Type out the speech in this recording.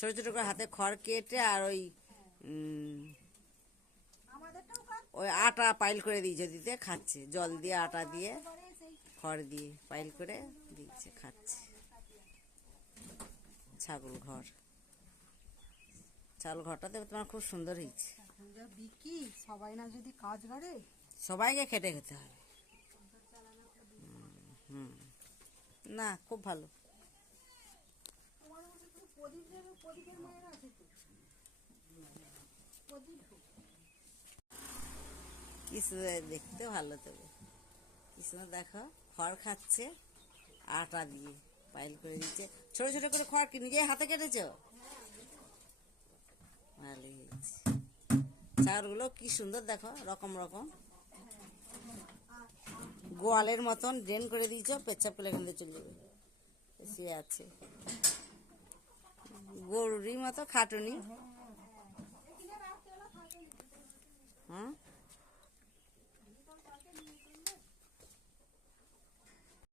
ছোট ছোট করে হাতে খড় কেটে আর ওই ওই আটা পাইল করে দিয়েছে, দিতে খাচ্ছে, জল দিয়ে আটা দিয়ে খড় দিয়ে পাইল করে দিয়েছে, খাচ্ছে। ছাগল ঘর, ছাগল ঘরটা দেখো তোমার খুব সুন্দর হয়েছে। বিকি সবাই না যদি কাজ করে, সবাইকে খেটে খেতে হবে। না খুব ভালো। কিছু দেখতে ভালো, তবে কিছু দেখো খড় খাচ্ছে আটা দিয়ে পাইল করে দিচ্ছে। ছোট ছোট করে খড় কি নিজে হাতে কেটেছ? ভালোই হয়েছে। ছাগলগুলো কি সুন্দর দেখো, রকম রকম গোয়ালের মতন ড্রেন করে দিয়েছ, পেচ্ছাপ পেলে এখান থেকে চলে যাবে। শুয়ে আছে গরুরই মতো খাটুনি।